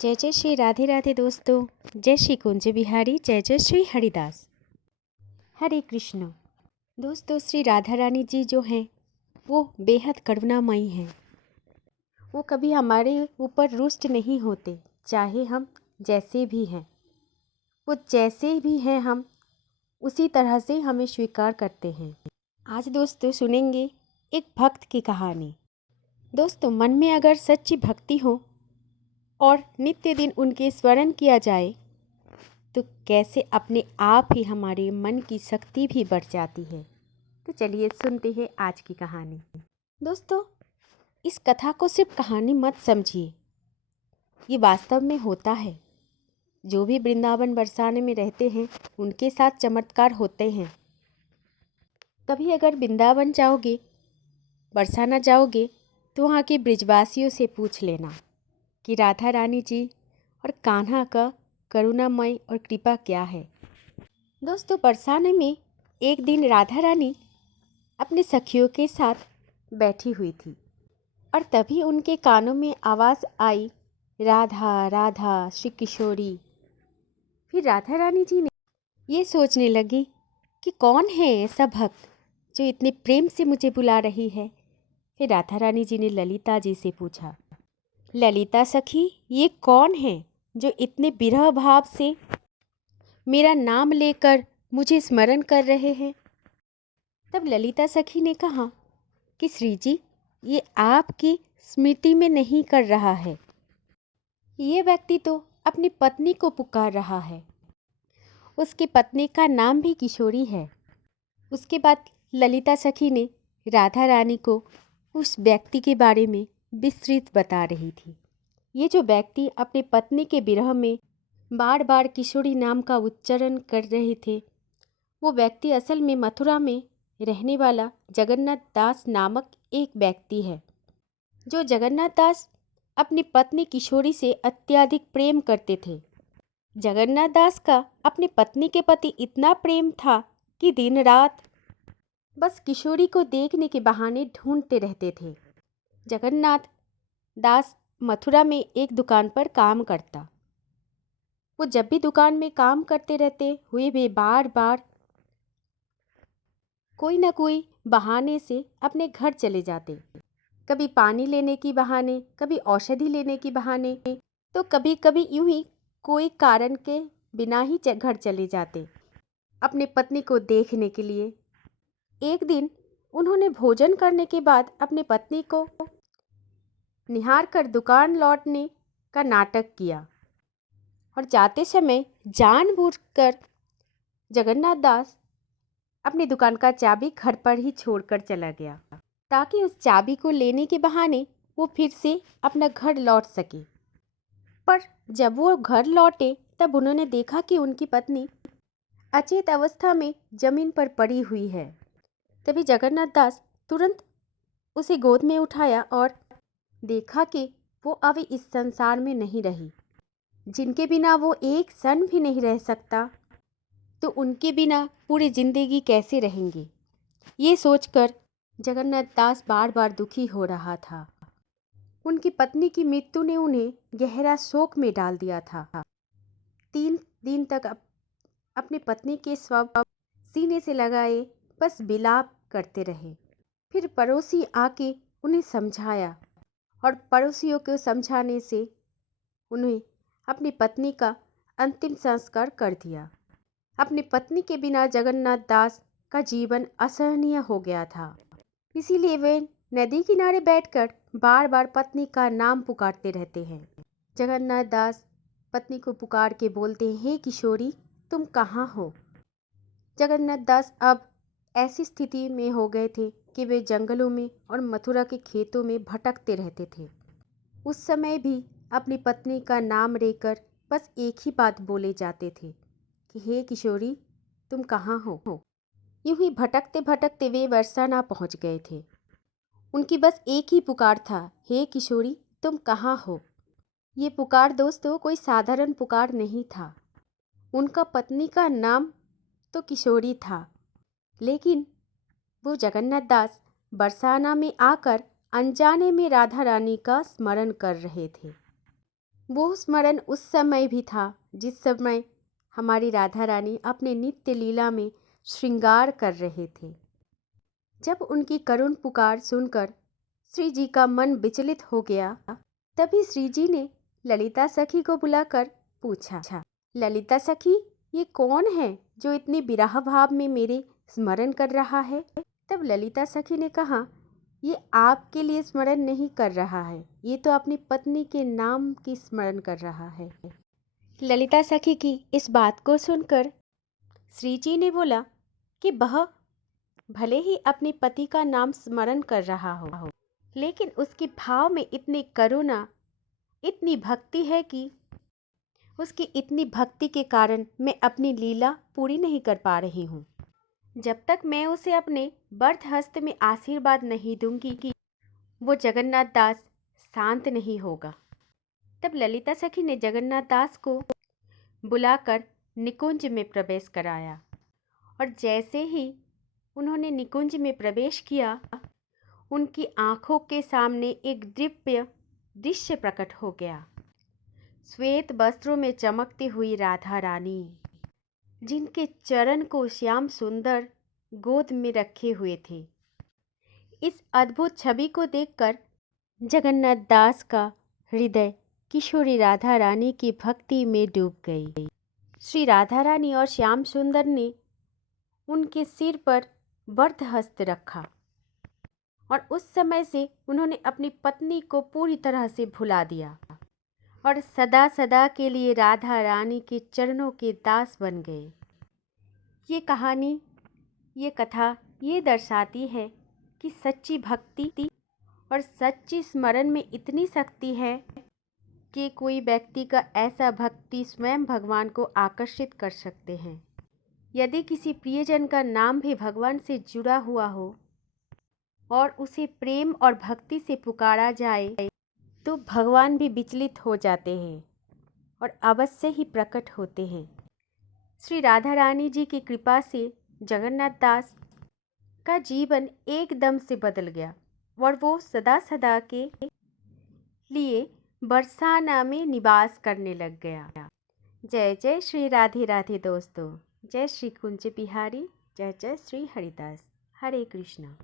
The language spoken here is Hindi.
जय जय श्री राधे राधे दोस्तों। जय श्री कुंज बिहारी, जय जय श्री हरिदास। हरे कृष्ण। दोस्तों, श्री राधा रानी जी जो हैं वो बेहद करुणामयी हैं। वो कभी हमारे ऊपर रुष्ट नहीं होते, चाहे हम जैसे भी हैं। वो जैसे भी हैं हम उसी तरह से हमें स्वीकार करते हैं। आज दोस्तों सुनेंगे एक भक्त की कहानी। दोस्तों, मन में अगर सच्ची भक्ति हो और नित्य दिन उनके स्मरण किया जाए तो कैसे अपने आप ही हमारे मन की शक्ति भी बढ़ जाती है। तो चलिए सुनते हैं आज की कहानी। दोस्तों, इस कथा को सिर्फ कहानी मत समझिए, ये वास्तव में होता है। जो भी वृंदावन बरसाने में रहते हैं उनके साथ चमत्कार होते हैं। कभी अगर वृंदावन जाओगे, बरसाना जाओगे तो वहाँ के ब्रिजवासियों से पूछ लेना कि राधा रानी जी और कान्हा का करुणामय और कृपा क्या है। दोस्तों, बरसाने में एक दिन राधा रानी अपने सखियों के साथ बैठी हुई थी और तभी उनके कानों में आवाज़ आई, राधा राधा श्री किशोरी। फिर राधा रानी जी ने ये सोचने लगी कि कौन है ऐसा भक्त जो इतने प्रेम से मुझे बुला रही है। फिर राधा रानी जी ने ललिता जी से पूछा, ललिता सखी, ये कौन है जो इतने विरह भाव से मेरा नाम लेकर मुझे स्मरण कर रहे हैं। तब ललिता सखी ने कहा कि श्री जी, ये आपकी स्मृति में नहीं कर रहा है, ये व्यक्ति तो अपनी पत्नी को पुकार रहा है। उसकी पत्नी का नाम भी किशोरी है। उसके बाद ललिता सखी ने राधा रानी को उस व्यक्ति के बारे में विस्तृत बता रही थी। ये जो व्यक्ति अपनी पत्नी के विरह में बार बार किशोरी नाम का उच्चारण कर रहे थे, वो व्यक्ति असल में मथुरा में रहने वाला जगन्नाथ दास नामक एक व्यक्ति है। जो जगन्नाथ दास अपनी पत्नी किशोरी से अत्यधिक प्रेम करते थे। जगन्नाथ दास का अपनी पत्नी के प्रति इतना प्रेम था कि दिन रात बस किशोरी को देखने के बहाने ढूंढते रहते थे। जगन्नाथ दास मथुरा में एक दुकान पर काम करता। वो जब भी दुकान में काम करते रहते हुए वे बार बार कोई ना कोई बहाने से अपने घर चले जाते। कभी पानी लेने की बहाने, कभी औषधि लेने की बहाने, तो कभी कभी यूं ही कोई कारण के बिना ही घर चले जाते अपने पत्नी को देखने के लिए। एक दिन उन्होंने भोजन करने के बाद अपनी पत्नी को निहार कर दुकान लौटने का नाटक किया और जाते समय जानबूझकर जगन्नाथ दास अपनी दुकान का चाबी घर पर ही छोड़कर चला गया ताकि उस चाबी को लेने के बहाने वो फिर से अपना घर लौट सके। पर जब वो घर लौटे तब उन्होंने देखा कि उनकी पत्नी अचेत अवस्था में जमीन पर पड़ी हुई है। तभी जगन्नाथ दास तुरंत उसे गोद में उठाया और देखा कि वो अब इस संसार में नहीं रही। जिनके बिना वो एक क्षण भी नहीं रह सकता, तो उनके बिना पूरी जिंदगी कैसे रहेंगे। ये सोचकर जगन्नाथ दास बार बार दुखी हो रहा था। उनकी पत्नी की मृत्यु ने उन्हें गहरा शोक में डाल दिया था। 3 दिन तक अपनी पत्नी के शव सीने से लगाए बस विलाप करते रहे। फिर पड़ोसी आके उन्हें समझाया और पड़ोसियों को समझाने से उन्हें अपनी पत्नी का अंतिम संस्कार कर दिया। अपनी पत्नी के बिना जगन्नाथ दास का जीवन असहनीय हो गया था। इसीलिए वे नदी किनारे बैठकर बार बार पत्नी का नाम पुकारते रहते हैं। जगन्नाथ दास पत्नी को पुकार के बोलते हैं, हे किशोरी, तुम कहाँ हो। जगन्नाथ दास अब ऐसी स्थिति में हो गए थे कि वे जंगलों में और मथुरा के खेतों में भटकते रहते थे। उस समय भी अपनी पत्नी का नाम लेकर बस एक ही बात बोले जाते थे कि हे किशोरी, तुम कहाँ हो। यूं ही भटकते भटकते वे बरसाना पहुंच गए थे। उनकी बस एक ही पुकार था, हे किशोरी, तुम कहाँ हो। ये पुकार दोस्तों कोई साधारण पुकार नहीं था। उनका पत्नी का नाम तो किशोरी था, लेकिन वो जगन्नाथ दास बरसाना में आकर अनजाने में राधा रानी का स्मरण कर रहे थे। वो स्मरण उस समय भी था जिस समय हमारी राधा रानी अपने नित्य लीला में श्रृंगार कर रहे थे। जब उनकी करुण पुकार सुनकर श्री जी का मन विचलित हो गया, तभी श्री जी ने ललिता सखी को बुलाकर पूछा, ललिता सखी, ये कौन है जो इतनी विरह भाव में मेरे स्मरण कर रहा है? तब ललिता सखी ने कहा, ये आपके लिए स्मरण नहीं कर रहा है, ये तो अपनी पत्नी के नाम की स्मरण कर रहा है। ललिता सखी की इस बात को सुनकर श्री जी ने बोला कि वह भले ही अपने पति का नाम स्मरण कर रहा हो, लेकिन उसके भाव में इतनी करुणा, इतनी भक्ति है कि उसकी इतनी भक्ति के कारण मैं अपनी लीला पूरी नहीं कर पा रही हूँ। जब तक मैं उसे अपने बर्थ हस्त में आशीर्वाद नहीं दूंगी कि वो जगन्नाथ दास शांत नहीं होगा। तब ललिता सखी ने जगन्नाथ दास को बुलाकर निकुंज में प्रवेश कराया, और जैसे ही उन्होंने निकुंज में प्रवेश किया, उनकी आंखों के सामने एक दिव्य दृश्य प्रकट हो गया। श्वेत वस्त्रों में चमकती हुई राधा रानी, जिनके चरण को श्याम सुंदर गोद में रखे हुए थे। इस अद्भुत छवि को देखकर जगन्नाथ दास का हृदय किशोरी राधा रानी की भक्ति में डूब गई। श्री राधा रानी और श्याम सुंदर ने उनके सिर पर वरद हस्त रखा, और उस समय से उन्होंने अपनी पत्नी को पूरी तरह से भुला दिया और सदा सदा के लिए राधा रानी के चरणों के दास बन गए। ये कहानी, ये कथा ये दर्शाती है कि सच्ची भक्ति और सच्ची स्मरण में इतनी शक्ति है कि कोई व्यक्ति का ऐसा भक्ति स्वयं भगवान को आकर्षित कर सकते हैं। यदि किसी प्रियजन का नाम भी भगवान से जुड़ा हुआ हो और उसे प्रेम और भक्ति से पुकारा जाए, तो भगवान भी विचलित हो जाते हैं और अवश्य ही प्रकट होते हैं। श्री राधा रानी जी की कृपा से जगन्नाथ दास का जीवन एकदम से बदल गया और वो सदा सदा के लिए बरसाना में निवास करने लग गया। जय जय श्री राधे राधे दोस्तों। जय श्री कुंज बिहारी, जय जय श्री हरिदास। हरे कृष्णा।